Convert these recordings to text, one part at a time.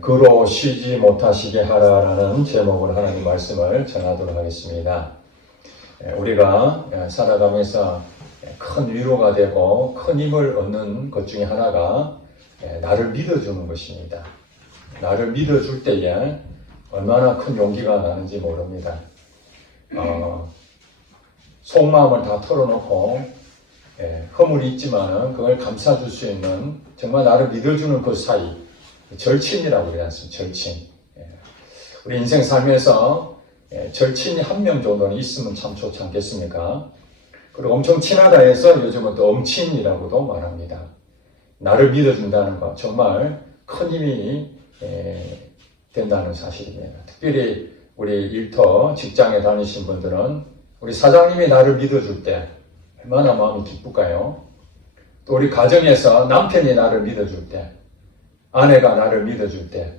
그로 쉬지 못하시게 하라라는 제목으로 하나님 말씀을 전하도록 하겠습니다. 우리가 살아가면서 큰 위로가 되고 큰 힘을 얻는 것 중에 하나가 나를 믿어주는 것입니다. 나를 믿어줄 때에 얼마나 큰 용기가 나는지 모릅니다. 속마음을 다 털어놓고 허물이 있지만 그걸 감싸줄 수 있는 정말 나를 믿어주는 그 사이, 절친이라고 그러지 않습니까? 절친. 우리 인생 살면서 절친이 한 명 정도는 있으면 참 좋지 않겠습니까? 그리고 엄청 친하다 해서 요즘은 또 엄친이라고도 말합니다. 나를 믿어준다는 것, 정말 큰 힘이 된다는 사실입니다. 특별히 우리 일터, 직장에 다니신 분들은 우리 사장님이 나를 믿어줄 때 얼마나 마음이 기쁠까요? 또 우리 가정에서 남편이 나를 믿어줄 때, 아내가 나를 믿어줄 때,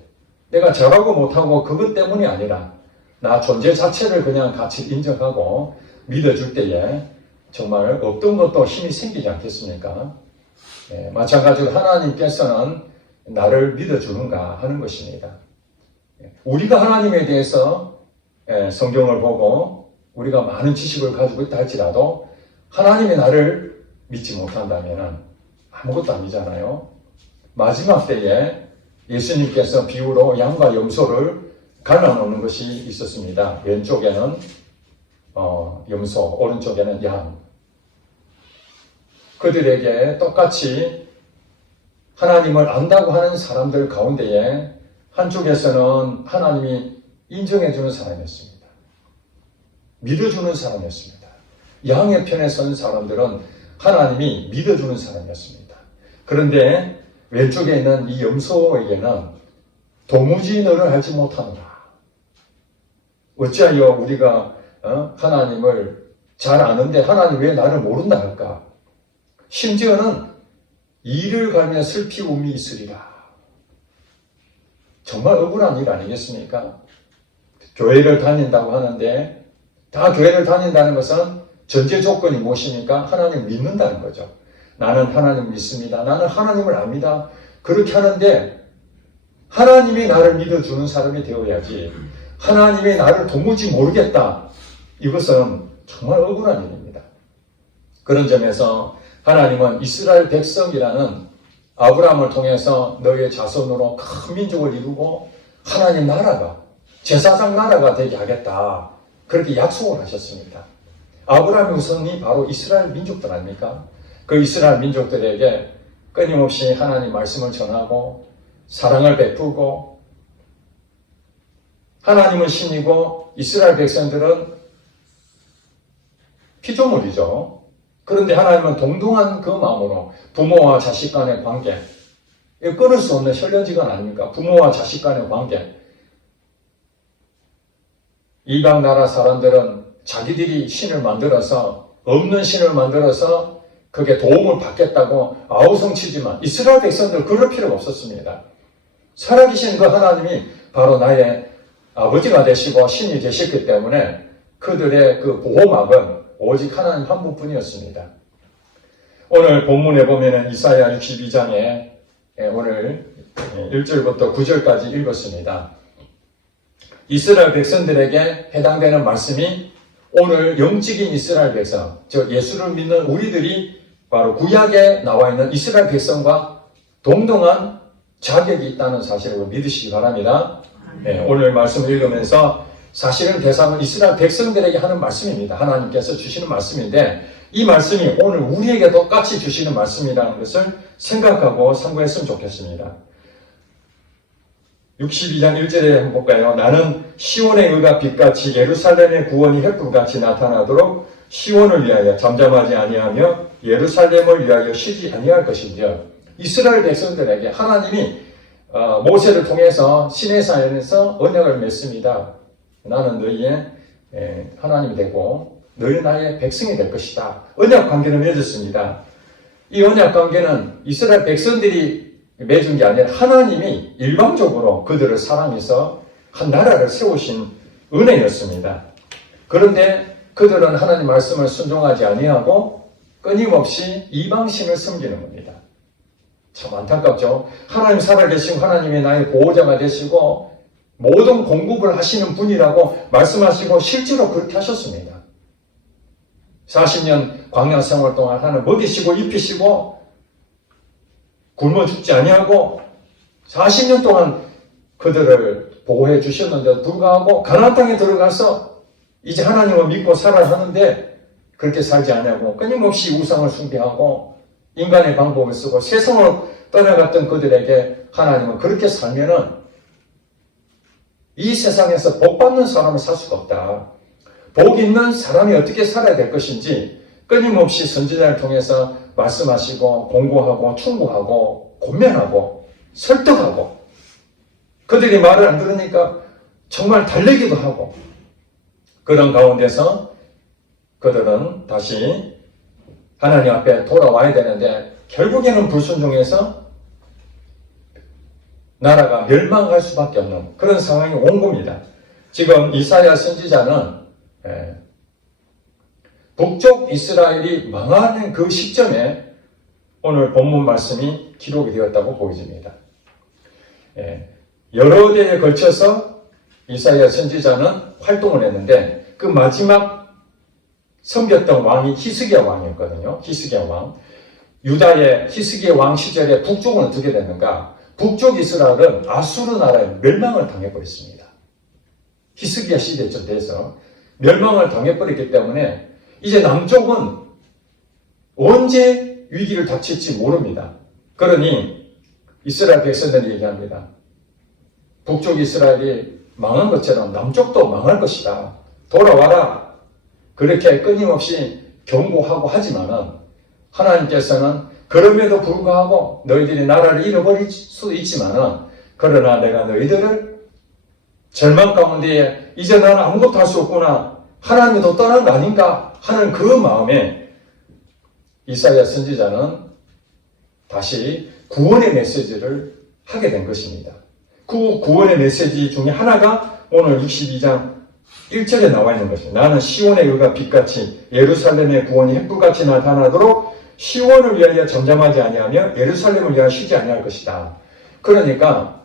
내가 잘하고 못하고 그것 때문이 아니라 나 존재 자체를 그냥 같이 인정하고 믿어줄 때에 정말 없던 것도 힘이 생기지 않겠습니까? 마찬가지로 하나님께서는 나를 믿어주는가 하는 것입니다. 우리가 하나님에 대해서 성경을 보고 우리가 많은 지식을 가지고 있다 할지라도 하나님이 나를 믿지 못한다면 아무것도 아니잖아요. 마지막 때에 예수님께서 비유로 양과 염소를 갈라놓는 것이 있었습니다. 왼쪽에는 염소, 오른쪽에는 양. 그들에게 똑같이 하나님을 안다고 하는 사람들 가운데에 한쪽에서는 하나님이 인정해주는 사람이었습니다. 믿어주는 사람이었습니다. 양의 편에 선 사람들은 하나님이 믿어주는 사람이었습니다. 그런데 왼쪽에 있는 이 염소에게는 도무지 너를 알지 못하노라. 어찌하여 우리가 하나님을 잘 아는데 하나님 왜 나를 모른다 할까? 심지어는 이를 갈며 슬피 움이 있으리라. 정말 억울한 일 아니겠습니까? 교회를 다닌다고 하는데 다 교회를 다닌다는 것은 전제 조건이 무엇입니까? 하나님 믿는다는 거죠. 나는 하나님 믿습니다. 나는 하나님을 압니다. 그렇게 하는데 하나님이 나를 믿어주는 사람이 되어야지 하나님이 나를 도무지 모르겠다. 이것은 정말 억울한 일입니다. 그런 점에서 하나님은 이스라엘 백성이라는 아브라함을 통해서 너의 자손으로 큰 민족을 이루고 하나님 나라가 제사장 나라가 되게 하겠다. 그렇게 약속을 하셨습니다. 아브라함의 후손이 바로 이스라엘 민족들 아닙니까? 그 이스라엘 민족들에게 끊임없이 하나님 말씀을 전하고 사랑을 베푸고 하나님은 신이고 이스라엘 백성들은 피조물이죠. 그런데 하나님은 동등한 그 마음으로 부모와 자식 간의 관계, 끊을 수 없는 혈연지간 아닙니까? 부모와 자식 간의 관계. 이방 나라 사람들은 자기들이 신을 만들어서 없는 신을 만들어서 그게 도움을 받겠다고 아우성치지만 이스라엘 백성들 그럴 필요가 없었습니다. 살아계신 그 하나님이 바로 나의 아버지가 되시고 신이 되셨기 때문에 그들의 그 보호막은 오직 하나님 한 분뿐이었습니다. 오늘 본문에 보면은 이사야 62장에 오늘 1절부터 9절까지 읽었습니다. 이스라엘 백성들에게 해당되는 말씀이 오늘 영적인 이스라엘 백성, 즉 예수를 믿는 우리들이 바로 구약에 나와 있는 이스라엘 백성과 동등한 자격이 있다는 사실을 믿으시기 바랍니다. 오늘 말씀을 읽으면서 사실은 대상은 이스라엘 백성들에게 하는 말씀입니다. 하나님께서 주시는 말씀인데 이 말씀이 오늘 우리에게 똑같이 주시는 말씀이라는 것을 생각하고 참고했으면 좋겠습니다. 62장 1절에 한번 볼까요? 나는 시온의 의가 빛같이 예루살렘의 구원이 횃불같이 나타나도록 시온을 위하여 잠잠하지 아니하며 예루살렘을 위하여 쉬지 아니할 것인지요. 이스라엘 백성들에게 하나님이 모세를 통해서 시내산에서 언약을 맺습니다. 나는 너희의 하나님이 되고 너희 나의 백성이 될 것이다. 언약 관계를 맺었습니다. 이 언약 관계는 이스라엘 백성들이 맺은 게 아니라 하나님이 일방적으로 그들을 사랑해서 한 나라를 세우신 은혜였습니다. 그런데 그들은 하나님 말씀을 순종하지 아니하고 끊임없이 이방신을 섬기는 겁니다. 참 안타깝죠. 하나님 살아계시고 하나님이 나의 보호자가 되시고 모든 공급을 하시는 분이라고 말씀하시고 실제로 그렇게 하셨습니다. 40년 광야 생활 동안 하나님 먹이시고 입히시고 굶어 죽지 아니하고 40년 동안 그들을 보호해 주셨는데도 불구하고 가나안 땅에 들어가서 이제 하나님을 믿고 살아야 하는데 그렇게 살지 않냐고 끊임없이 우상을 숭배하고 인간의 방법을 쓰고 세상을 떠나갔던 그들에게 하나님은 그렇게 살면은 이 세상에서 복 받는 사람을 살 수가 없다. 복 있는 사람이 어떻게 살아야 될 것인지 끊임없이 선지자를 통해서 말씀하시고 공고하고 충고하고 권면하고 설득하고 그들이 말을 안 들으니까 정말 달래기도 하고 그런 가운데서 그들은 다시 하나님 앞에 돌아와야 되는데 결국에는 불순종해서 나라가 멸망할 수밖에 없는 그런 상황이 온 겁니다. 지금 이사야 선지자는 북쪽 이스라엘이 망하는 그 시점에 오늘 본문 말씀이 기록이 되었다고 보여집니다. 여러 대에 걸쳐서 이사야 선지자는 활동을 했는데 그 마지막 섬겼던 왕이 히스기야 왕이었거든요. 히스기야 왕. 유다의 히스기야 왕 시절에 북쪽은 어떻게 됐는가? 북쪽 이스라엘은 아수르 나라에 멸망을 당해버렸습니다. 히스기야 시대쯤 돼서 멸망을 당해버렸기 때문에 이제 남쪽은 언제 위기를 닥칠지 모릅니다. 그러니 이스라엘 백성들이 얘기합니다. 북쪽 이스라엘이 망한 것처럼 남쪽도 망할 것이다. 돌아와라. 그렇게 끊임없이 경고하고 하지만은 하나님께서는 그럼에도 불구하고 너희들이 나라를 잃어버릴 수도 있지만은 그러나 내가 너희들을 절망 가운데에 이제 나는 아무것도 할 수 없구나. 하나님이 더 떠난 거 아닌가 하는 그 마음에 이사야 선지자는 다시 구원의 메시지를 하게 된 것입니다. 그 구원의 메시지 중에 하나가 오늘 62장 1절에 나와 있는 것입니다. 나는 시온의 의가 빛같이 예루살렘의 구원이 햇불같이 나타나도록 시온을 위하여 잠잠하지 아니하며 예루살렘을 위하여 쉬지 아니할 것이다. 그러니까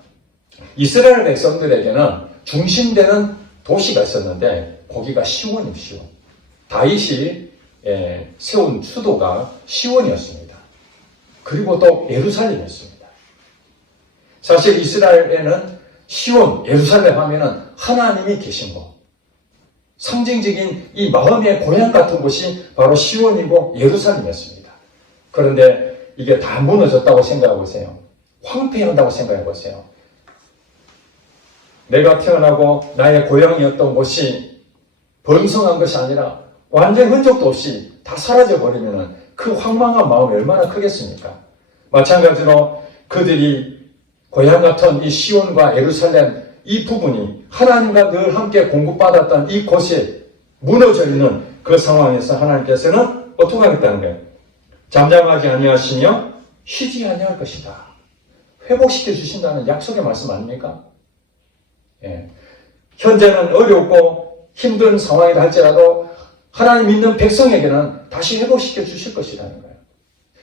이스라엘 백성들에게는 중심되는 도시가 있었는데 거기가 시온이에요. 시온. 다윗이 세운 수도가 시온이었습니다. 그리고 또 예루살렘이었습니다. 사실 이스라엘에는 시온, 예루살렘 하면은 하나님이 계신 곳. 상징적인 이 마음의 고향 같은 곳이 바로 시온이고 예루살렘이었습니다. 그런데 이게 다 무너졌다고 생각해 보세요. 황폐한다고 생각해 보세요. 내가 태어나고 나의 고향이었던 곳이 번성한 것이 아니라 완전 흔적도 없이 다 사라져 버리면 그 황망한 마음이 얼마나 크겠습니까? 마찬가지로 그들이 고향 같은 이 시온과 예루살렘 이 부분이 하나님과 늘 함께 공급받았던 이 곳이 무너져 있는 그 상황에서 하나님께서는 어떻게 하겠다는 거예요? 잠잠하지 아니하시며 쉬지 아니할 것이다. 회복시켜 주신다는 약속의 말씀 아닙니까? 예. 현재는 어렵고 힘든 상황이다 할지라도 하나님 믿는 백성에게는 다시 회복시켜 주실 것이라는 거예요.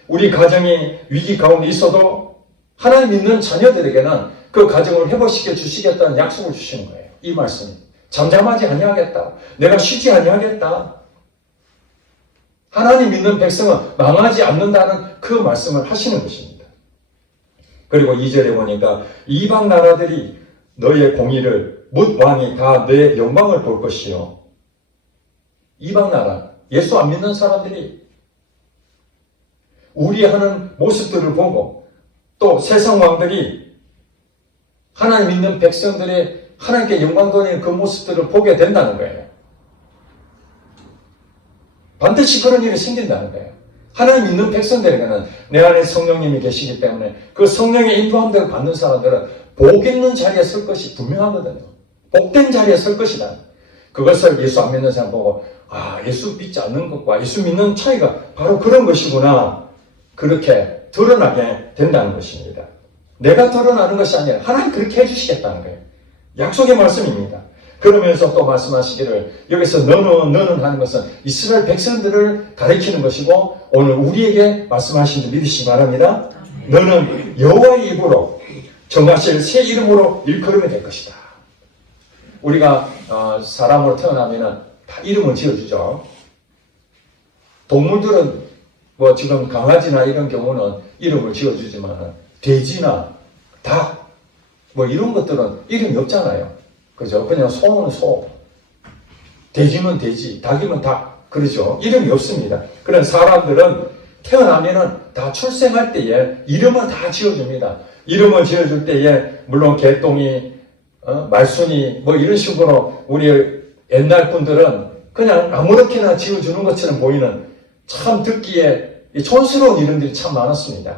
우리 가정이 위기 가운데 있어도 하나님 믿는 자녀들에게는 그 가정을 회복시켜 주시겠다는 약속을 주시는 거예요. 이 말씀이. 잠잠하지 아니하겠다. 내가 쉬지 아니하겠다. 하나님 믿는 백성은 망하지 않는다는 그 말씀을 하시는 것입니다. 그리고 2절에 보니까 이방 나라들이 너의 공의를 뭇 왕이 다 너의 영광을 볼 것이요. 이방 나라, 예수 안 믿는 사람들이 우리 하는 모습들을 보고 또 세상 왕들이 하나님 믿는 백성들의 하나님께 영광 돌리는 그 모습들을 보게 된다는 거예요. 반드시 그런 일이 생긴다는 거예요. 하나님 믿는 백성들에게는 내 안에 성령님이 계시기 때문에 그 성령의 인도함대로 받는 사람들은 복 있는 자리에 설 것이 분명하거든요. 복된 자리에 설 것이다. 그것을 예수 안 믿는 사람 보고 예수 믿지 않는 것과 예수 믿는 차이가 바로 그런 것이구나. 그렇게 드러나게 된다는 것입니다. 내가 드러나는 것이 아니라 하나님 그렇게 해주시겠다는 거예요. 약속의 말씀입니다. 그러면서 또 말씀하시기를 여기서 너는 하는 것은 이스라엘 백성들을 가리키는 것이고 오늘 우리에게 말씀하신 줄 믿으시기 바랍니다. 너는 여호와의 입으로 정하실 새 이름으로 일컬음이 될 것이다. 우리가 사람으로 태어나면 다 이름을 지어주죠. 동물들은 뭐 지금 강아지나 이런 경우는 이름을 지어주지만 돼지나 닭 뭐 이런 것들은 이름이 없잖아요. 그죠? 그냥 소는 소, 돼지면 돼지, 닭이면 닭, 그러죠? 이름이 없습니다. 그런 사람들은 태어나면은 다 출생할 때에 이름을 다 지어줍니다. 이름을 지어줄 때에 물론 개똥이, 말순이 뭐 이런 식으로 우리 옛날 분들은 그냥 아무렇게나 지어주는 것처럼 보이는 참 듣기에 촌스러운 이름들이 참 많았습니다.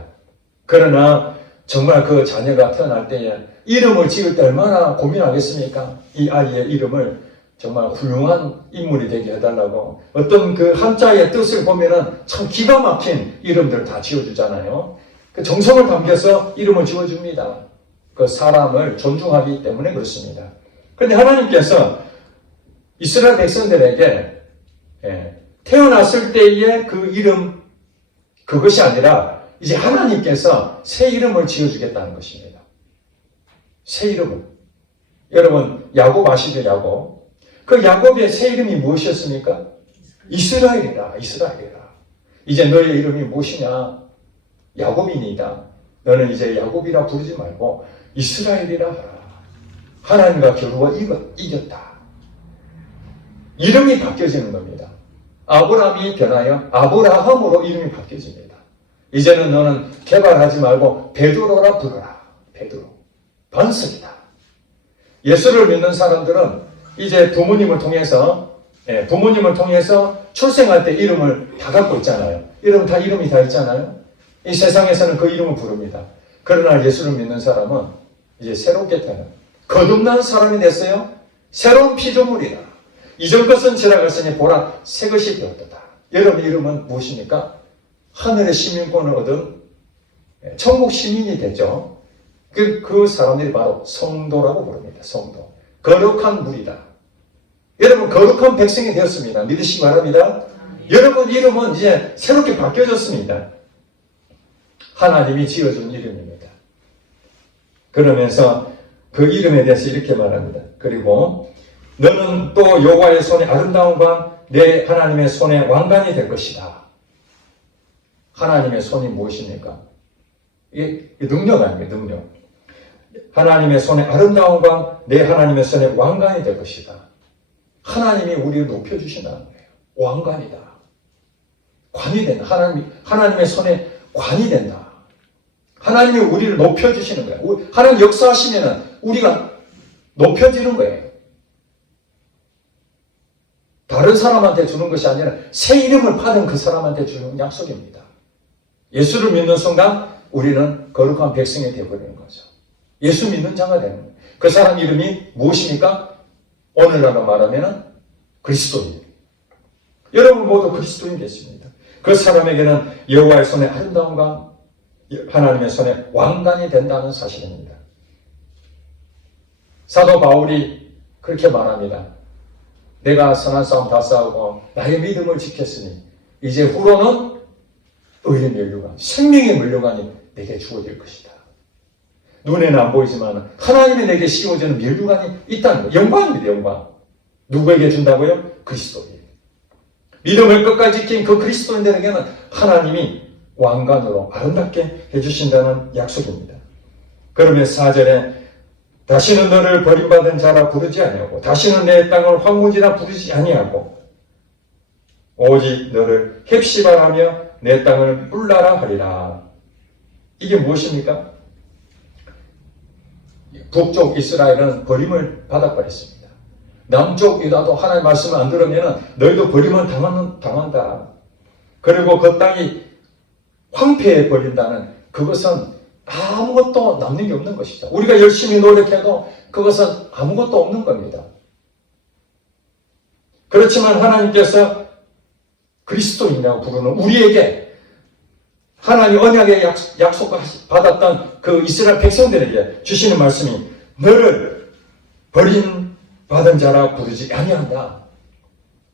그러나 정말 그 자녀가 태어날 때에 이름을 지을 때 얼마나 고민하겠습니까? 이 아이의 이름을 정말 훌륭한 인물이 되게 해달라고 어떤 그 한자의 뜻을 보면은 참 기가 막힌 이름들을 다 지어주잖아요. 그 정성을 담겨서 이름을 지어줍니다. 그 사람을 존중하기 때문에 그렇습니다. 그런데 하나님께서 이스라엘 백성들에게 태어났을 때의 그 이름 그것이 아니라 이제 하나님께서 새 이름을 지어주겠다는 것입니다. 새 이름을. 여러분 야곱 아시죠? 야곱. 그 야곱의 새 이름이 무엇이었습니까? 이스라엘이라. 이스라엘이라. 이제 너의 이름이 무엇이냐? 야곱이니이다. 너는 이제 야곱이라 부르지 말고 이스라엘이라 하라. 하나님과 겨루어 이겼다. 이름이 바뀌어지는 겁니다. 아브라함이 변하여 아브라함으로 이름이 바뀌어집니다. 이제는 너는 개발하지 말고 베드로라 부르라. 베드로. 반석이다. 예수를 믿는 사람들은 이제 부모님을 통해서 출생할 때 이름을 다 갖고 있잖아요. 이름이 다 있잖아요. 이 세상에서는 그 이름을 부릅니다. 그러나 예수를 믿는 사람은 이제 새롭게 태어난 거듭난 사람이 됐어요. 새로운 피조물이다. 이전 것은 지나갔으니 보라 새 것이 되었다. 여러분 이름은 무엇입니까? 하늘의 시민권을 얻은 천국 시민이 되죠. 그 사람들이 바로 성도라고 부릅니다. 성도. 거룩한 무리다. 여러분 거룩한 백성이 되었습니다. 믿으시기 바랍니다. 여러분 이름은 이제 새롭게 바뀌어졌습니다. 하나님이 지어준 이름입니다. 그러면서 그 이름에 대해서 이렇게 말합니다. 그리고 너는 또 여호와의 손에 아름다움과 내 하나님의 손에 왕관이 될 것이다. 하나님의 손이 무엇입니까? 이게 능력 아닙니까? 능력. 하나님의 손에 아름다움과 내 하나님의 손에 왕관이 될 것이다. 하나님이 우리를 높여주신다는 거예요. 왕관이다. 관이 된다. 하나님의 손에 관이 된다. 하나님이 우리를 높여주시는 거예요. 하나님 역사하시면 우리가 높여지는 거예요. 다른 사람한테 주는 것이 아니라 새 이름을 받은 그 사람한테 주는 약속입니다. 예수를 믿는 순간 우리는 거룩한 백성이 되어버리는 거죠. 예수 믿는 자가 되는 거예요. 그 사람 이름이 무엇입니까? 오늘날로 말하면 그리스도인. 여러분 모두 그리스도인 되십니다. 그 사람에게는 여호와의 손에 아름다움과 하나님의 손에 왕관이 된다는 사실입니다. 사도 바울이 그렇게 말합니다. 내가 선한 싸움 다 싸우고 나의 믿음을 지켰으니 이제 후로는 의의 면류관, 생명의 면류관이 내게 주어질 것이다. 눈에는 안 보이지만 하나님이 내게 씌워주는 면류관이 있다는 거예요. 영광입니다. 영광. 누구에게 준다고요? 그리스도인. 믿음을 끝까지 지킨 그 그리스도인들에게는 하나님이 왕관으로 아름답게 해주신다는 약속입니다. 그러면 4절에 다시는 너를 버림받은 자라 부르지 아니하고 다시는 내 땅을 황무지라 부르지 아니하고 오직 너를 헵시바라며 내 땅을 뿔라라 하리라. 이게 무엇입니까? 북쪽 이스라엘은 버림을 받아버렸습니다. 남쪽 유다도 하나님의 말씀을 안 들으면 너희도 버림을 당한다. 그리고 그 땅이 황폐해 버린다는 그것은 아무것도 남는 게 없는 것이죠. 우리가 열심히 노력해도 그것은 아무것도 없는 겁니다. 그렇지만 하나님께서 그리스도인이라고 부르는 우리에게 하나님 언약의 약속을 받았던 그 이스라엘 백성들에게 주시는 말씀이 너를 버림받은 자라 부르지 아니한다.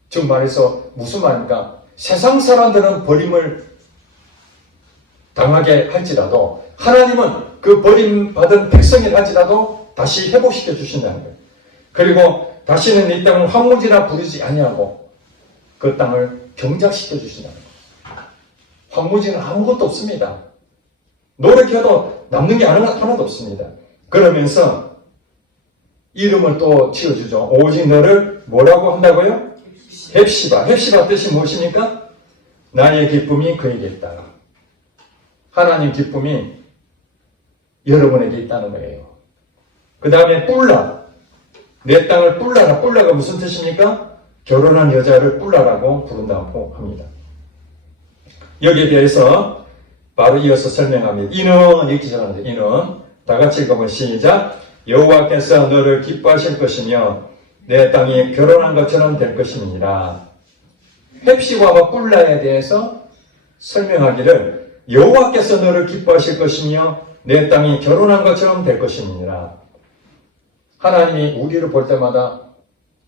즉 말해서 무슨 말입니까? 세상 사람들은 버림을 당하게 할지라도 하나님은 그 버림받은 백성이라 할지라도 다시 회복시켜 주신다는 거예요. 그리고 다시는 이 땅을 황무지라 부르지 아니하고 그 땅을 경작시켜 주신다는 거예요. 황무지는 아무것도 없습니다. 노력해도 남는 게 하나도 없습니다. 그러면서 이름을 또 지어주죠. 오직 너를 뭐라고 한다고요? 헵시바. 헵시바 뜻이 무엇입니까? 나의 기쁨이 그에게 있다. 하나님 기쁨이 여러분에게 있다는 거예요. 그 다음에 뿔라. 내 땅을 뿔라라. 뿔라가 무슨 뜻입니까? 결혼한 여자를 뿔라라고 부른다고 합니다. 여기에 대해서 바로 이어서 설명합니다. 이는 이렇게 시작합니다. 이는 다 같이 읽어보면 시작. 여호와께서 너를 기뻐하실 것이며 내 땅이 결혼한 것처럼 될 것이니라. 헵시바와 뿔라에 대해서 설명하기를 여호와께서 너를 기뻐하실 것이며 내 땅이 결혼한 것처럼 될 것이니라. 하나님이 우리를 볼 때마다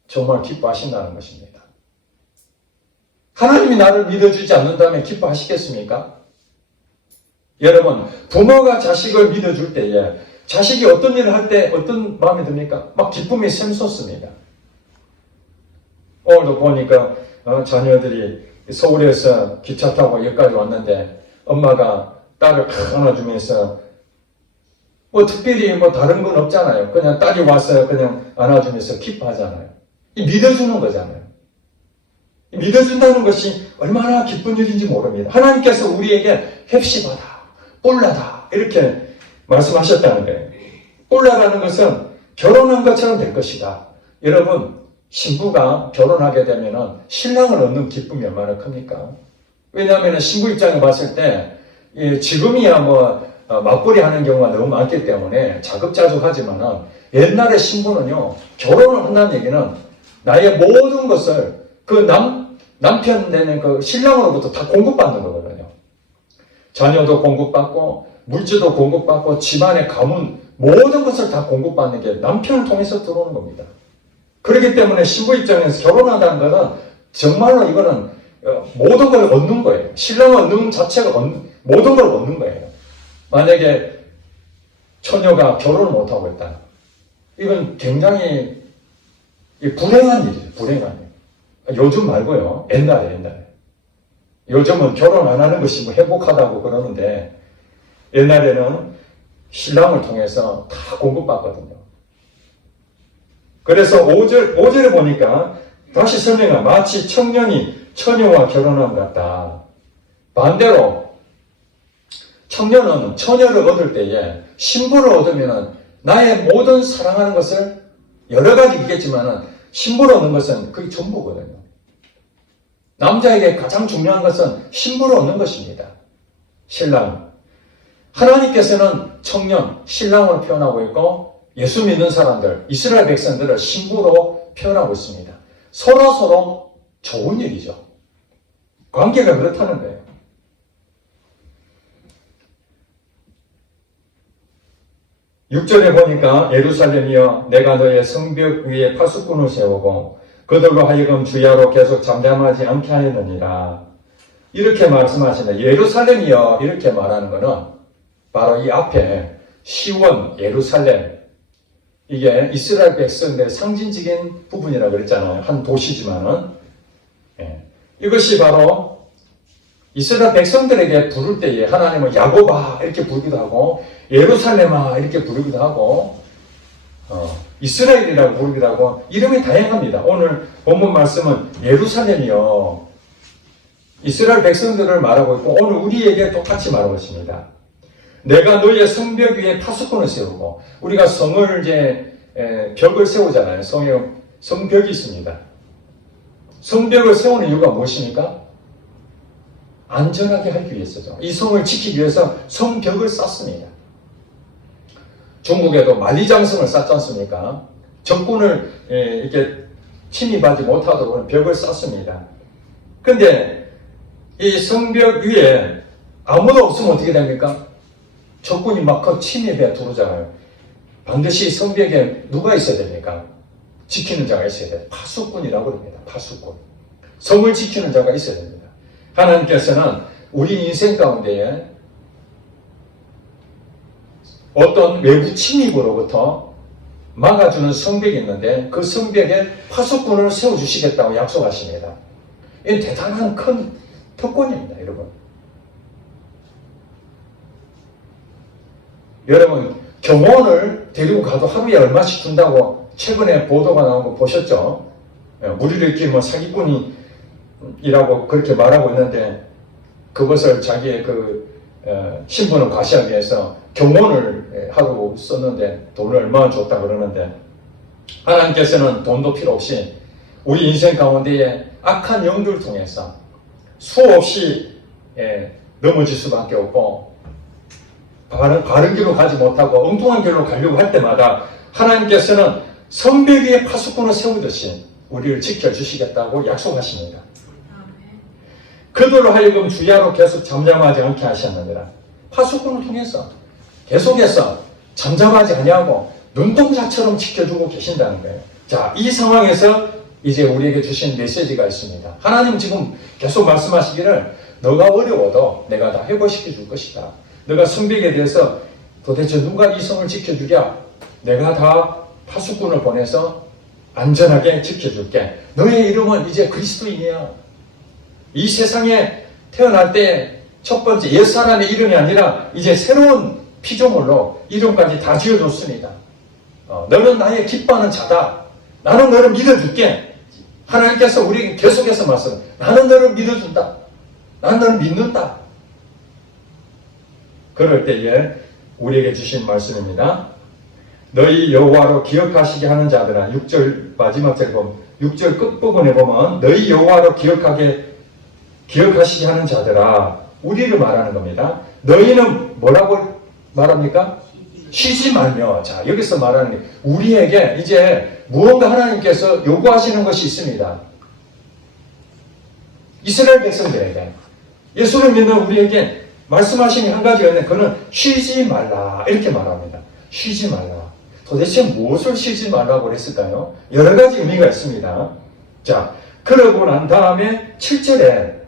정말 기뻐하신다는 것입니다. 하나님이 나를 믿어주지 않는다면 기뻐하시겠습니까? 여러분, 부모가 자식을 믿어줄 때에 자식이 어떤 일을 할 때 어떤 마음이 듭니까? 막 기쁨이 샘솟습니다. 오늘도 보니까 자녀들이 서울에서 기차 타고 여기까지 왔는데 엄마가 딸을 안아주면서 뭐 특별히 뭐 다른 건 없잖아요. 그냥 딸이 와서 그냥 안아주면서 기뻐하잖아요. 믿어주는 거잖아요. 믿어준다는 것이 얼마나 기쁜 일인지 모릅니다. 하나님께서 우리에게 헵시바다, 뿔라다 이렇게 말씀하셨다는 거예요. 뿔라라는 것은 결혼한 것처럼 될 것이다. 여러분, 신부가 결혼하게 되면 신랑을 얻는 기쁨이 얼마나 큽니까? 왜냐하면 신부 입장에 봤을 때 지금이야 뭐 맞벌이 하는 경우가 너무 많기 때문에 자급자족하지만 옛날에 신부는요, 결혼을 한다는 얘기는 나의 모든 것을 그 남편 되는 그 신랑으로부터 다 공급받는 거거든요. 자녀도 공급받고 물질도 공급받고 집안의 가문 모든 것을 다 공급받는 게 남편을 통해서 들어오는 겁니다. 그렇기 때문에 신부 입장에서 결혼한다는 것은 정말로 이거는 모든 걸 얻는 거예요. 신랑을 얻는 자체가 모든 걸 얻는 거예요. 만약에 처녀가 결혼을 못하고 있다. 이건 굉장히 불행한 일이에요. 불행한 일. 요즘 말고요. 옛날에. 요즘은 결혼 안 하는 것이 뭐 행복하다고 그러는데 옛날에는 신랑을 통해서 다 공급받거든요. 그래서 5절에 보니까 다시 설명한 마치 청년이 처녀와 결혼한 것 같다. 반대로 청년은 처녀를 얻을 때에 신부를 얻으면 나의 모든 사랑하는 것을 여러 가지 있겠지만 신부를 얻는 것은 그게 전부거든요. 남자에게 가장 중요한 것은 신부를 얻는 것입니다. 신랑. 하나님께서는 청년, 신랑으로 표현하고 있고 예수 믿는 사람들, 이스라엘 백성들을 신부로 표현하고 있습니다. 서로 좋은 일이죠. 관계가 그렇다는 거예요. (6절에) 보니까 예루살렘이여 내가 너의 성벽 위에 파수꾼을 세우고 그들로 하여금 주야로 계속 잠잠하지 않게 하였느니라. 이렇게 말씀하신다. 예루살렘이여 이렇게 말하는 것은 바로 이 앞에 시원, 예루살렘, 이게 이스라엘 백성들의 상징적인 부분이라고 그랬잖아요. 한 도시지만은. 이것이 바로 이스라엘 백성들에게 부를 때에 하나님은 야곱아 이렇게 부르기도 하고 예루살렘아 이렇게 부르기도 하고 이스라엘이라고 부르기도 하고 이름이 다양합니다. 오늘 본문 말씀은 예루살렘이요. 이스라엘 백성들을 말하고 있고 오늘 우리에게 똑같이 말하고 있습니다. 내가 너희의 성벽 위에 파수꾼을 세우고 우리가 성을 이제 벽을 세우잖아요. 성벽이 있습니다. 성벽을 세우는 이유가 무엇입니까? 안전하게 하기 위해서죠. 이 성을 지키기 위해서 성벽을 쌓습니다. 중국에도 만리장성을 쌓지 않습니까? 적군을 이렇게 침입하지 못하도록 벽을 쌓습니다. 근데 이 성벽 위에 아무도 없으면 어떻게 됩니까? 적군이 막 그 침입해 들어오잖아요. 반드시 성벽에 누가 있어야 됩니까? 지키는 자가 있어야 돼요. 파수꾼이라고 합니다. 파수꾼. 성을 지키는 자가 있어야 됩니다. 하나님께서는 우리 인생 가운데에 어떤 외부 침입으로부터 막아주는 성벽이 있는데 그 성벽에 파수꾼을 세워주시겠다고 약속하십니다. 이 대단한 큰 특권입니다, 여러분. 여러분, 경호원을 데리고 가도 하루에 얼마씩 준다고 최근에 보도가 나온 거 보셨죠? 무리를 일으키면 사기꾼이라고 그렇게 말하고 있는데 그것을 자기의 신분을 과시하기 위해서 경호원을 하고 썼는데 돈을 얼마나 줬다 그러는데 하나님께서는 돈도 필요 없이 우리 인생 가운데에 악한 영들을 통해서 수없이 넘어질 수밖에 없고 바른 길로 가지 못하고 엉뚱한 길로 가려고 할 때마다 하나님께서는 성벽 위에 파수꾼을 세우듯이 우리를 지켜주시겠다고 약속하십니다. 그들로 하여금 주야로 계속 잠잠하지 않게 하셨느니라. 파수꾼을 통해서 계속해서 잠잠하지 아니하고 눈동자처럼 지켜주고 계신다는 거예요. 자, 이 상황에서 이제 우리에게 주신 메시지가 있습니다. 하나님 지금 계속 말씀하시기를 너가 어려워도 내가 다 회복시켜 줄 것이다. 너가 성벽에 대해서 도대체 누가 이 성을 지켜주랴? 내가 다 파수꾼을 보내서 안전하게 지켜줄게. 너의 이름은 이제 그리스도인이야. 이 세상에 태어날 때 첫 번째 옛사람의 이름이 아니라 이제 새로운 피조물로 이름까지 다 지어줬습니다. 너는 나의 기뻐하는 자다. 나는 너를 믿어줄게. 하나님께서 우리에게 계속해서 말씀. 나는 너를 믿어준다. 나는 너를 믿는다. 그럴 때에 우리에게 주신 말씀입니다. 너희 여호와로 기억하시게 하는 자들아. 6절 마지막 절 보면 6절 끝부분에 보면 너희 여호와로 기억하시게 하는 자들아. 우리를 말하는 겁니다. 너희는 뭐라고 말합니까? 쉬지 말며. 자, 여기서 말하는 게 우리에게 이제 무언가 하나님께서 요구하시는 것이 있습니다. 이스라엘 백성들에게 예수를 믿는 우리에게 말씀하시는 한 가지가 있는데 그는 쉬지 말라 이렇게 말합니다. 쉬지 말라. 도대체 무엇을 쉬지 말라고 그랬을까요? 여러 가지 의미가 있습니다. 자, 그러고 난 다음에 7절에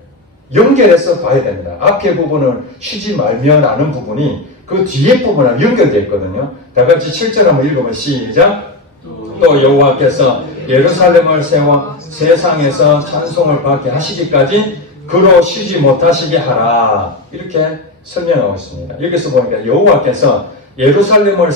연결해서 봐야 됩니다. 앞에 부분을 쉬지 말며라는 부분이 그 뒤에 부분하고 연결되어 있거든요. 다 같이 7절 한번 읽으면 시작. 또 여호와께서 예루살렘을 세워 세상에서 찬송을 받게 하시기까지 그로 쉬지 못하시게 하라. 이렇게 설명하고 있습니다. 여기서 보니까 여호와께서 예루살렘을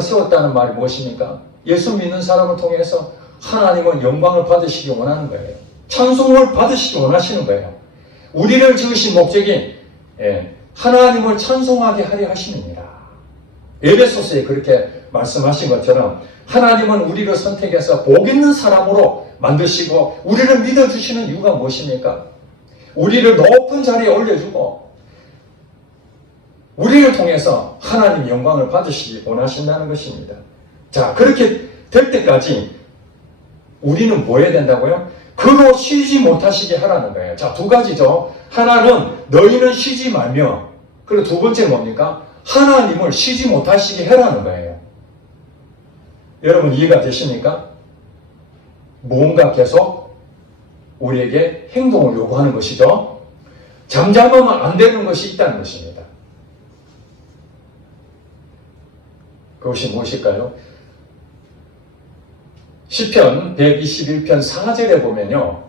세웠다는 말이 무엇입니까? 예수 믿는 사람을 통해서 하나님은 영광을 받으시기 원하는 거예요. 찬송을 받으시기 원하시는 거예요. 우리를 지으신 목적이 하나님을 찬송하게 하려 하심이니라. 에베소서에 그렇게 말씀하신 것처럼 하나님은 우리를 선택해서 복 있는 사람으로 만드시고 우리를 믿어주시는 이유가 무엇입니까? 우리를 높은 자리에 올려주고 우리를 통해서 하나님 영광을 받으시기 원하신다는 것입니다. 자, 그렇게 될 때까지 우리는 뭐 해야 된다고요? 그로 쉬지 못하시게 하라는 거예요. 자, 두 가지죠. 하나는 너희는 쉬지 말며, 그리고 두 번째는 뭡니까? 하나님을 쉬지 못하시게 해라는 거예요. 여러분 이해가 되십니까? 무언가 계속 우리에게 행동을 요구하는 것이죠. 잠잠하면 안 되는 것이 있다는 것입니다. 그것이 무엇일까요? 시편 121편 4절에 보면요.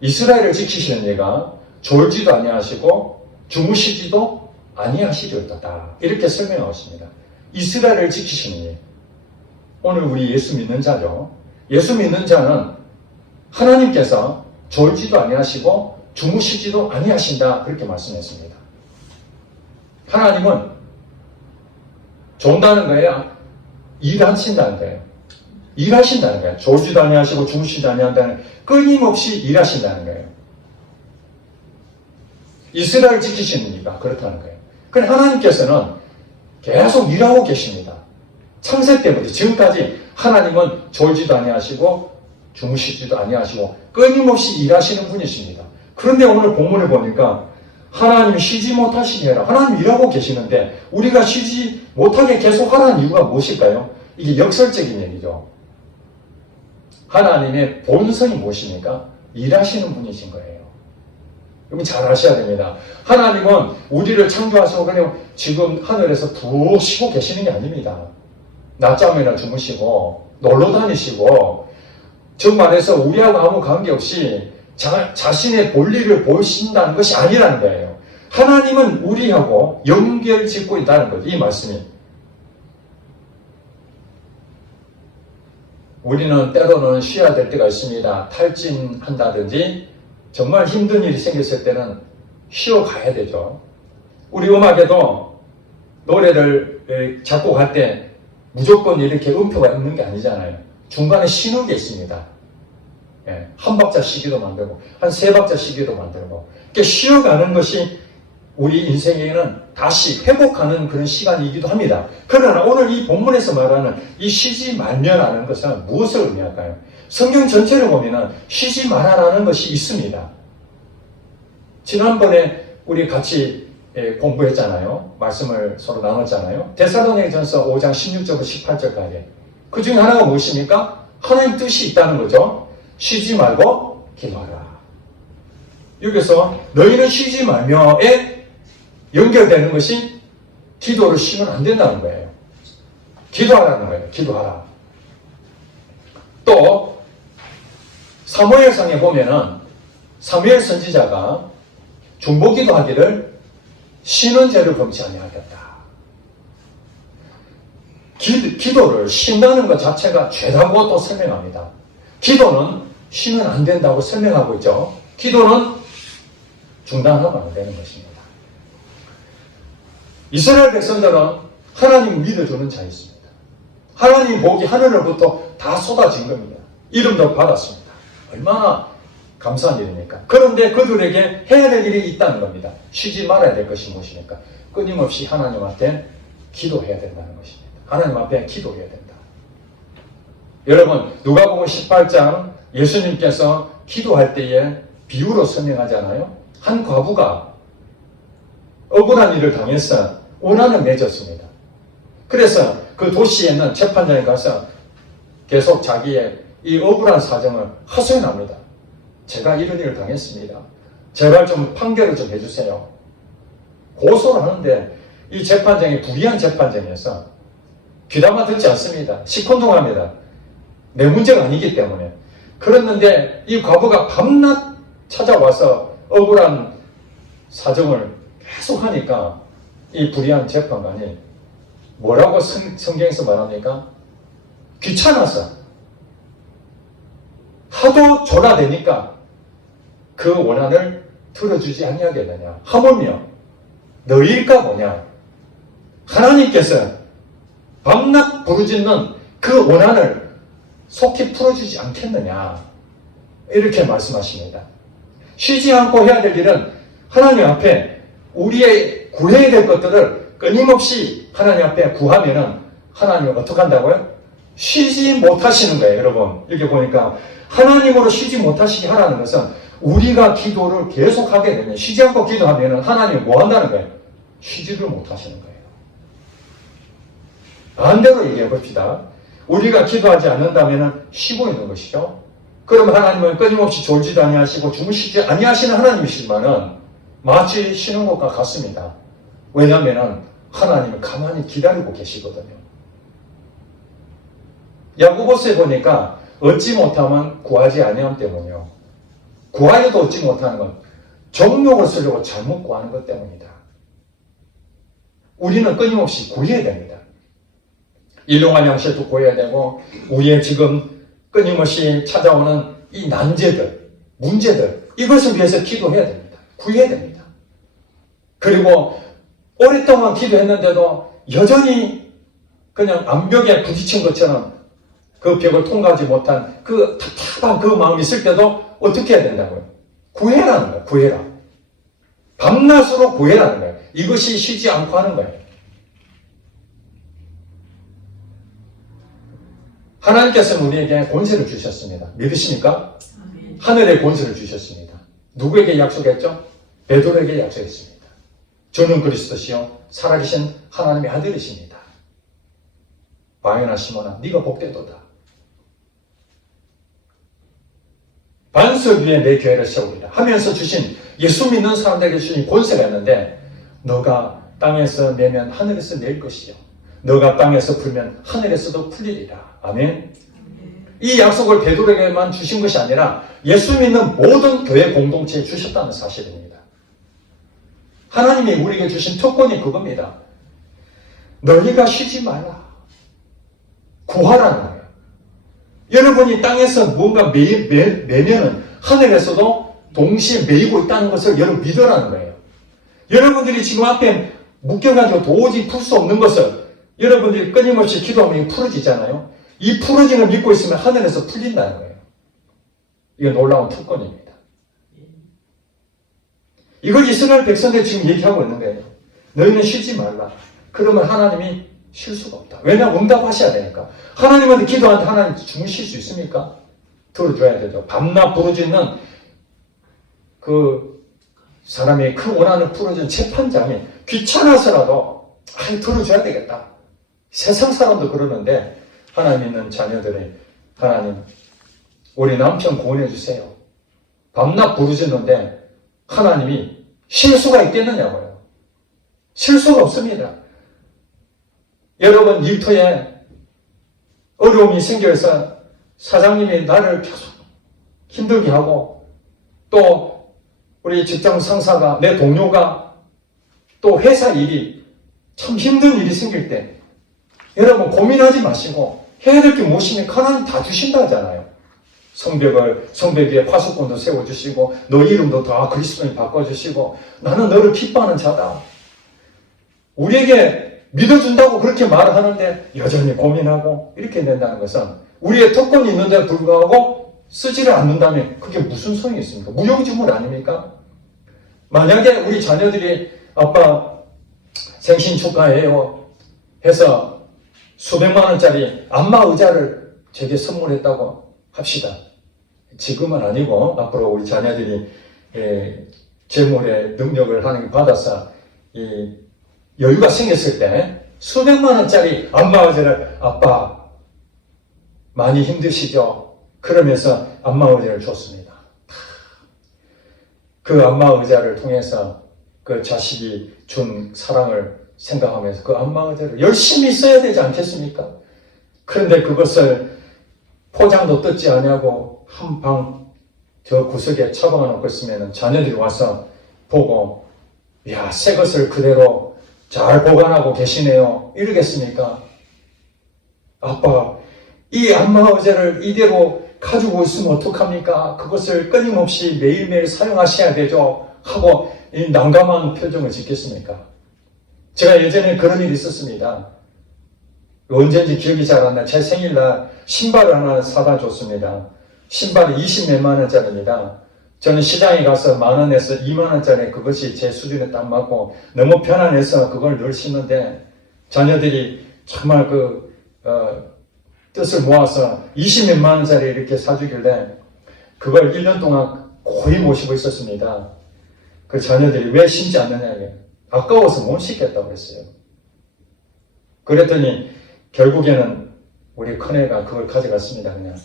이스라엘을 지키시는 이가 졸지도 아니하시고 주무시지도 아니하시리로다. 이렇게 설명하고 있습니다. 이스라엘을 지키시는 이. 오늘 우리 예수 믿는 자죠. 예수 믿는 자는 하나님께서 졸지도 아니하시고 주무시지도 아니하신다. 그렇게 말씀했습니다. 하나님은 존다는 거예요. 일하신다는 거예요. 일하신다는 거예요. 졸지도 아니하시고 주무시지도 아니한다는 끊임없이 일하신다는 거예요. 이스라엘 지키시는 이가 그렇다는 거예요. 그런데 하나님께서는 계속 일하고 계십니다. 창세 때부터 지금까지 하나님은 졸지도 아니하시고 주무시지도 아니하시고 끊임없이 일하시는 분이십니다. 그런데 오늘 본문을 보니까 하나님 쉬지 못하시게 해라. 하나님 일하고 계시는데 우리가 쉬지 못하게 계속 하라는 이유가 무엇일까요? 이게 역설적인 얘기죠. 하나님의 본성이 무엇입니까? 일하시는 분이신 거예요. 여러분 잘 아셔야 됩니다. 하나님은 우리를 창조하시고 그냥 지금 하늘에서 푹 쉬고 계시는 게 아닙니다. 낮잠이나 주무시고 놀러 다니시고 정말해서 우리하고 아무 관계없이 자신의 볼일을 보신다는 것이 아니라는 거예요. 하나님은 우리하고 연결 짓고 있다는 거죠. 이 말씀이. 우리는 때로는 쉬어야 될 때가 있습니다. 탈진한다든지 정말 힘든 일이 생겼을 때는 쉬어가야 되죠. 우리 음악에도 노래를 작곡할 때 무조건 이렇게 음표가 있는 게 아니잖아요. 중간에 쉬는 게 있습니다. 예, 한 박자 쉬기도 만들고 한 세 박자 쉬기도 만들고 이렇게 쉬어가는 것이 우리 인생에는 다시 회복하는 그런 시간이기도 합니다. 그러나 오늘 이 본문에서 말하는 이 쉬지 말며라는 것은 무엇을 의미할까요? 성경 전체를 보면 쉬지 말아라는 것이 있습니다. 지난번에 우리 같이 공부했잖아요. 말씀을 서로 나눴잖아요. 데살로니가전서 5장 16절부터 18절까지. 그 중에 하나가 무엇입니까? 하나님 뜻이 있다는 거죠. 쉬지 말고 기도하라. 여기서 너희는 쉬지 말며에 연결되는 것이 기도를 쉬면 안 된다는 거예요. 기도하라는 거예요. 기도하라. 또 사무엘상에 보면은 사무엘 선지자가 중보기도하기를 쉬는 죄를 범치 아니하겠다. 기도를 쉰다는 것 자체가 죄라고 또 설명합니다. 기도는 쉬면 안 된다고 설명하고 있죠. 기도는 중단하면 안 되는 것입니다. 이스라엘 백성들은 하나님을 믿어주는 자였습니다. 하나님 복이 하늘로부터 다 쏟아진 겁니다. 이름도 받았습니다. 얼마나 감사한 일입니까? 그런데 그들에게 해야 될 일이 있다는 겁니다. 쉬지 말아야 될 것이 무엇입니까? 끊임없이 하나님한테 기도해야 된다는 것입니다. 하나님 앞에 기도해야 된다. 여러분, 누가복음 18장 예수님께서 기도할 때에 비유로 설명하잖아요. 한 과부가 억울한 일을 당해서 원한을 맺었습니다. 그래서 그 도시에 있는 재판장에 가서 계속 자기의 이 억울한 사정을 하소연합니다. 제가 이런 일을 당했습니다. 제발 좀 판결을 좀 해주세요. 고소를 하는데 이 재판장이 불의한 재판장이어서 귀담아 듣지 않습니다. 시큰둥합니다. 내 문제가 아니기 때문에. 그랬는데 이 과부가 밤낮 찾아와서 억울한 사정을 계속 하니까 이 불의한 재판관이 뭐라고 성경에서 말합니까? 귀찮아서 하도 졸라대니까 그 원한을 들어주지 아니하겠느냐. 하물며 너희일까 뭐냐. 하나님께서 밤낮 부르짖는 그 원한을 속히 풀어주지 않겠느냐. 이렇게 말씀하십니다. 쉬지 않고 해야 될 일은 하나님 앞에 우리의 구해야 될 것들을 끊임없이 하나님 앞에 구하면은 하나님은 어떻게 한다고요? 쉬지 못하시는 거예요, 여러분. 이렇게 보니까 하나님으로 쉬지 못하시게 하라는 것은 우리가 기도를 계속하게 되면 쉬지 않고 기도하면은 하나님은 뭐 한다는 거예요? 쉬지를 못하시는 거예요. 반대로 얘기해 봅시다. 우리가 기도하지 않는다면은 쉬고 있는 것이죠. 그럼 하나님은 끊임없이 졸지도 아니하시고 주무시지 아니하시는 하나님이시지만은 마치 쉬는 것과 같습니다. 왜냐하면 하나님을 가만히 기다리고 계시거든요. 야고보서에 보니까 얻지 못하면 구하지 아니함 때문이요. 구하여도 얻지 못하는 건 정욕을 쓰려고 잘못 구하는 것 때문이다. 우리는 끊임없이 구해야 됩니다. 일용할 양식도 구해야 되고 우리의 지금 끊임없이 찾아오는 이 난제들, 문제들 이것을 위해서 기도해야 됩니다. 구해야 됩니다. 그리고 오랫동안 기도했는데도 여전히 그냥 암벽에 부딪힌 것처럼 그 벽을 통과하지 못한 그 답답한 그 마음이 있을 때도 어떻게 해야 된다고요? 구해라는 거예요. 구해라. 밤낮으로 구해라는 거예요. 이것이 쉬지 않고 하는 거예요. 하나님께서는 우리에게 권세를 주셨습니다. 믿으십니까? 하늘의 권세를 주셨습니다. 누구에게 약속했죠? 베드로에게 약속했습니다. 저는 그리스도시요 살아계신 하나님의 아들이십니다. 바요나 시몬아 네가 복되도다. 반석 위에 내 교회를 세우리라 하면서 주신 예수 믿는 사람들에게 주신 권세가 있는데 너가 땅에서 내면 하늘에서 낼 것이요 너가 땅에서 풀면 하늘에서도 풀리리라. 아멘. 이 약속을 베드로에게만 주신 것이 아니라 예수 믿는 모든 교회 공동체에 주셨다는 사실입니다. 하나님이 우리에게 주신 특권이 그겁니다. 너희가 쉬지 말라. 구하라는 거예요. 여러분이 땅에서 뭔가 매면은 하늘에서도 동시에 매이고 있다는 것을 여러분 믿으라는 거예요. 여러분들이 지금 앞에 묶여가지고 도저히 풀 수 없는 것을 여러분들이 끊임없이 기도하면 풀어지잖아요. 이 풀어짐을 믿고 있으면 하늘에서 풀린다는 거예요. 이건 놀라운 특권입니다. 이걸 이스라엘 백성들 지금 얘기하고 있는 거예요. 너희는 쉬지 말라. 그러면 하나님이 쉴 수가 없다. 왜냐하면 응답하셔야 되니까. 하나님한테 기도하는데 하나님 주무실 수 있습니까? 들어줘야 되죠. 밤낮 부르짖는 그 사람이 그 원한을 풀어준 재판장이 귀찮아서라도 들어줘야 되겠다. 세상 사람도 그러는데 하나님 있는 자녀들이 하나님 우리 남편 구원해 주세요. 밤낮 부르짖는데 하나님이 쉴 수가 있겠느냐고요. 쉴 수가 없습니다. 여러분 일터에 어려움이 생겨서 사장님이 나를 계속 힘들게 하고 또 우리 직장 상사가 내 동료가 또 회사 일이 참 힘든 일이 생길 때 여러분 고민하지 마시고 해야 될 게 무엇이면 하나님 다 주신다 하잖아요. 성벽 위에 파수꾼도 세워주시고 너 이름도 다 그리스도인 바꿔주시고 나는 너를 기뻐하는 자다. 우리에게 믿어준다고 그렇게 말하는데 여전히 고민하고 이렇게 된다는 것은 우리의 특권이 있는데 불구하고 쓰지를 않는다면 그게 무슨 소용이 있습니까? 무용지물 아닙니까? 만약에 우리 자녀들이 아빠 생신 축하해요 해서 수백만 원짜리 안마 의자를 제게 선물했다고 합시다. 지금은 아니고 앞으로 우리 자녀들이 재물의 능력을 하나님 받아서 여유가 생겼을 때 수백만 원짜리 안마 의자를 아빠 많이 힘드시죠? 그러면서 안마 의자를 줬습니다. 그 안마 의자를 통해서 그 자식이 준 사랑을 생각하면서 그 안마 의자를 열심히 써야 되지 않겠습니까? 그런데 그것을 포장도 뜯지 않냐고 한 방 저 구석에 처박아 놓고 있으면 자녀들이 와서 보고 야, 새 것을 그대로 잘 보관하고 계시네요. 이러겠습니까? 아빠, 이 안마 의자를 이대로 가지고 있으면 어떡합니까? 그것을 끊임없이 매일매일 사용하셔야 되죠. 하고 이 난감한 표정을 짓겠습니까? 제가 예전에 그런 일이 있었습니다. 언제인지 기억이 잘 안 나요. 제 생일날 신발을 하나 사다 줬습니다. 신발이 20몇만 원짜리입니다. 저는 시장에 가서 10,000원에서 20,000원짜리 그것이 제 수준에 딱 맞고 너무 편안해서 그걸 늘 신는데 자녀들이 정말 뜻을 모아서 20몇만 원짜리 이렇게 사주길래 그걸 1년 동안 거의 모시고 있었습니다. 그 자녀들이 왜 신지 않느냐, 아까워서 못 신겠다고 그랬어요. 그랬더니 결국에는 우리 큰애가 그걸 가져갔습니다. 그냥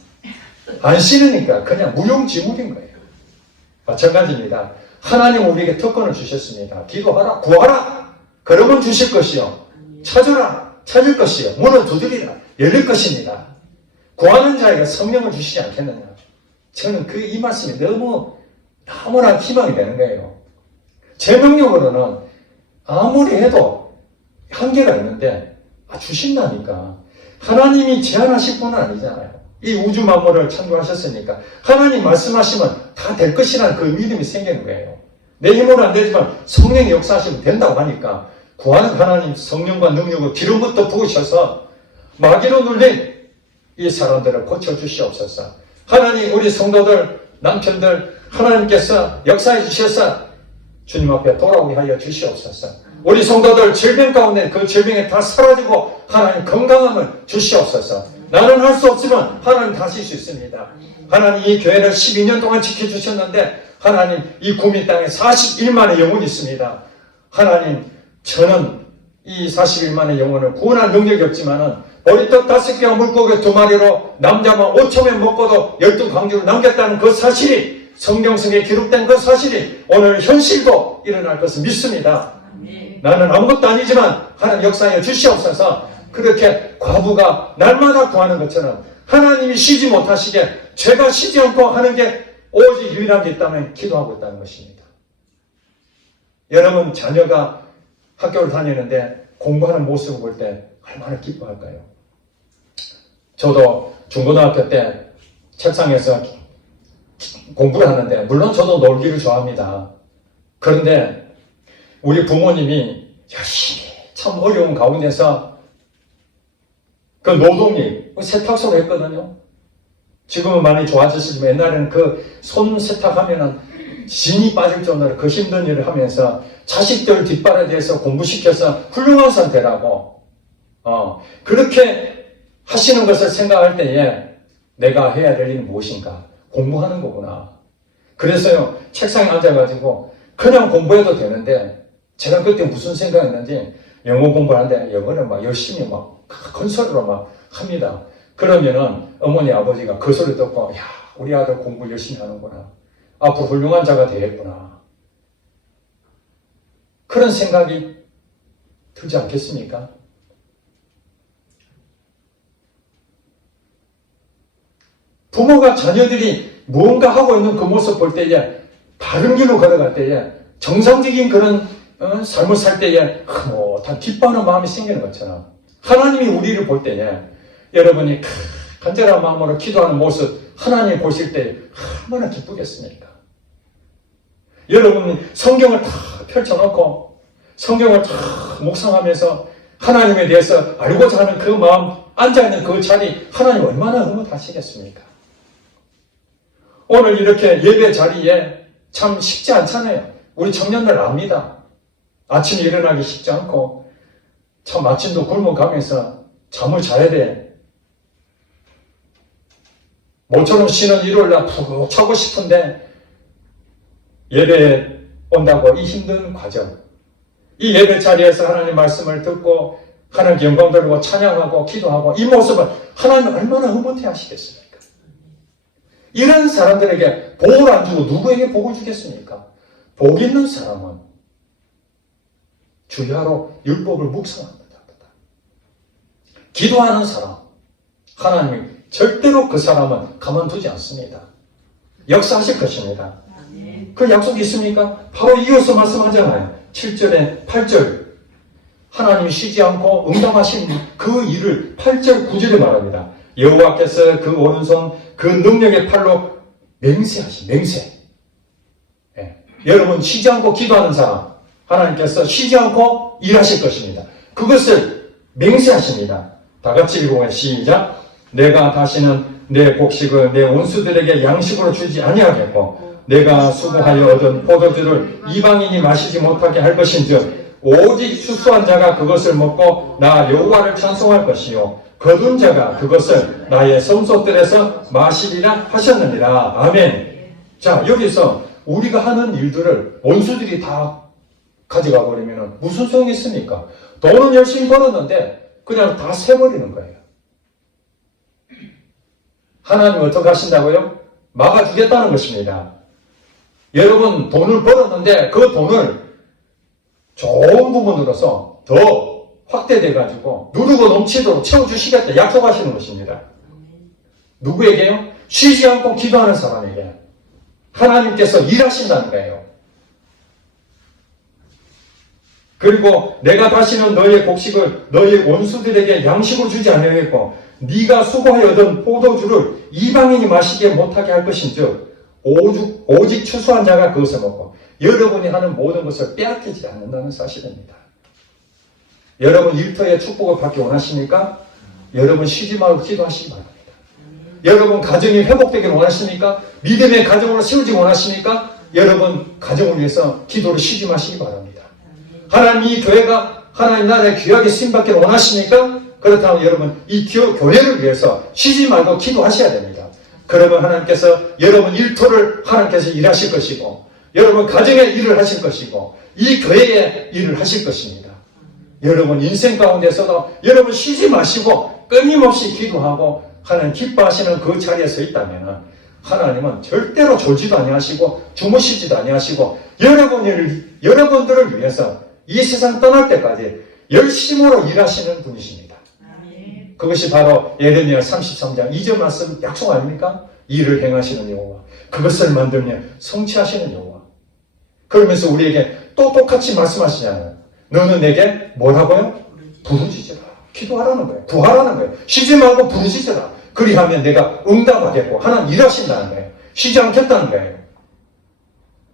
안 신으니까 그냥 무용지물인 거예요. 마찬가지입니다. 하나님 우리에게 특권을 주셨습니다. 기도하라, 구하라, 그러면 주실 것이요. 찾으라, 찾을 것이요. 문을 두드리라, 열릴 것입니다. 구하는 자에게 성령을 주시지 않겠느냐. 저는 이 말씀이 너무나 희망이 되는 거예요. 제 능력으로는 아무리 해도 한계가 있는데 주신다니까. 하나님이 제한하실 분은 아니잖아요. 이 우주 만물을 창조하셨으니까 하나님 말씀하시면 다 될 것이라는 그 믿음이 생기는 거예요. 내 힘으로 안 되지만 성령이 역사하시면 된다고 하니까 구하는 하나님 성령과 능력을 기름부터 부으셔서 마귀로 눌린 이 사람들을 고쳐주시옵소서. 하나님 우리 성도들, 남편들 하나님께서 역사해 주셔서 주님 앞에 돌아오게 하여 주시옵소서. 우리 성도들 질병 가운데 그 질병이 다 사라지고 하나님 건강함을 주시옵소서. 나는 할 수 없지만 하나님 다 하실 수 있습니다. 하나님 이 교회를 12년 동안 지켜주셨는데 하나님 이 구미 땅에 41만의 영혼이 있습니다. 하나님 저는 이 41만의 영혼을 구원할 능력이 없지만은 머리떡 5개와 물고기 2마리로 남자만 5,000명 먹고도 12강주를 남겼다는 그 사실이 성경성에 기록된 그 사실이 오늘 현실도 일어날 것을 믿습니다. 나는 아무것도 아니지만 하나님 역사에 주시옵소서. 그렇게 과부가 날마다 구하는 것처럼 하나님이 쉬지 못하시게 제가 쉬지 않고 하는 게 오직 유일한 게 있다면 기도하고 있다는 것입니다. 여러분 자녀가 학교를 다니는데 공부하는 모습을 볼 때 얼마나 기뻐할까요? 저도 중고등학교 때 책상에서 공부를 하는데 물론 저도 놀기를 좋아합니다. 그런데 우리 부모님이 열심히 참 어려운 가운데서 그 노동일 세탁소를 했거든요. 지금은 많이 좋아졌지만 옛날에는 그 손 세탁하면은 진이 빠질 정도로 그 힘든 일을 하면서 자식들 뒷바라지에서 공부시켜서 훌륭한 상태라고 그렇게 하시는 것을 생각할 때에 내가 해야 될 일은 무엇인가? 공부하는 거구나. 그래서요 책상에 앉아가지고 그냥 공부해도 되는데 제가 그때 무슨 생각했는지 영어 공부하는데 영어를 막 열심히 막 큰 소리로 막 합니다. 그러면은 어머니 아버지가 그 소리 듣고 야 우리 아들 공부 열심히 하는구나. 앞으로 훌륭한 자가 되겠구나. 그런 생각이 들지 않겠습니까? 부모가 자녀들이 무언가 하고 있는 그 모습 볼 때에 바른 길로 걸어갈 때에 정상적인 그런 삶을 살 때에 다 기뻐하는 마음이 생기는 것처럼 하나님이 우리를 볼 때에 여러분이 간절한 마음으로 기도하는 모습 하나님 보실 때 얼마나 기쁘겠습니까? 여러분이 성경을 다 펼쳐놓고 성경을 다 묵상하면서 하나님에 대해서 알고자 하는 그 마음 앉아있는 그 자리 하나님 얼마나 흐뭇하시겠습니까? 오늘 이렇게 예배 자리에 참 쉽지 않잖아요. 우리 청년들 압니다. 아침에 일어나기 쉽지 않고 참 아침도 굶어가면서 잠을 자야 돼. 모처럼 쉬는 일요일날 푹 자고 싶은데 예배에 온다고 이 힘든 과정, 이 예배 자리에서 하나님 말씀을 듣고 하나님 영광 돌리고 찬양하고 기도하고 이 모습을 하나님 얼마나 흐뭇해 하시겠습니까? 이런 사람들에게 복을 안 주고 누구에게 복을 주겠습니까? 복 있는 사람은 주야로 율법을 묵상합니다. 기도하는 사람, 하나님이 절대로 그 사람은 가만두지 않습니다. 역사하실 것입니다. 그 약속이 있습니까? 바로 이어서 말씀하잖아요. 7절에 8절 하나님이 쉬지 않고 응답하신 그 일을 8절 9절에 말합니다. 여호와께서 그 오른손 그 능력의 팔로 맹세하신 맹세. 여러분 쉬지 않고 기도하는 사람 하나님께서 쉬지 않고 일하실 것입니다. 그것을 맹세하십니다. 다 같이 읽어보면 시작. 내가 다시는 내 곡식을 내 원수들에게 양식으로 주지 아니하겠고 내가 수고하여 얻은 포도주를 이방인이 마시지 못하게 할 것인즉 오직 추수한 자가 그것을 먹고 나 여호와를 찬송할 것이요 거둔 자가 그것을 나의 성소들에서 마시리라 하셨느니라. 아멘. 자, 여기서 우리가 하는 일들을 원수들이 다 가져가 버리면 무슨 소용이 있습니까? 돈은 열심히 벌었는데 그냥 다 새버리는 거예요. 하나님 어떻게 하신다고요? 막아주겠다는 것입니다. 여러분 돈을 벌었는데 그 돈을 좋은 부분으로서 더 확대돼가지고 누르고 넘치도록 채워주시겠다 약속하시는 것입니다. 누구에게요? 쉬지 않고 기도하는 사람에게 하나님께서 일하신다는 거예요. 그리고 내가 다시는 너의 곡식을 너의 원수들에게 양식으로 주지 아니하겠고 네가 수고하여 얻은 포도주를 이방인이 마시게 못하게 할 것인즉 오직 추수한 자가 그것을 먹고 여러분이 하는 모든 것을 빼앗기지 않는다는 사실입니다. 여러분 일터의 축복을 받기 원하십니까? 여러분 쉬지 말고 기도하시기 바랍니다. 여러분 가정이 회복되기를 원하십니까? 믿음의 가정으로 세우지 원하십니까? 여러분 가정을 위해서 기도를 쉬지 마시기 바랍니다. 하나님 이 교회가 하나님 나라의 귀하게 쓰임받기를 원하십니까? 그렇다면 여러분 이 교회를 위해서 쉬지 말고 기도하셔야 됩니다. 그러면 하나님께서 여러분 일터를 하나님께서 일하실 것이고 여러분 가정의 일을 하실 것이고 이 교회의 일을 하실 것입니다. 여러분 인생 가운데서도 여러분 쉬지 마시고 끊임없이 기도하고 하나님 기뻐하시는 그 자리에 서 있다면 하나님은 절대로 졸지도 아니하시고 주무시지도 아니하시고 여러분들을 위해서 이 세상 떠날 때까지 열심으로 일하시는 분이십니다. 그것이 바로 예레미야 33장 2절 말씀 약속 아닙니까? 일을 행하시는 여호와, 그것을 만들며 성취하시는 여호와. 그러면서 우리에게 또 똑같이 말씀하시잖아요. 너는 내게 뭐라고요? 부르짖으라. 기도하라는 거예요. 구하라는 거예요. 쉬지 말고 부르짖으라. 그리하면 내가 응답하겠고, 하나님 일하신다는 거예요. 쉬지 않겠다는 거예요.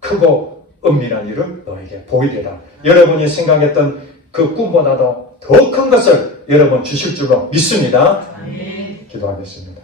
크고 은밀한 일을 너에게 보이리라. 여러분이 생각했던 그 꿈보다도 더 큰 것을 여러분 주실 줄로 믿습니다. 기도하겠습니다.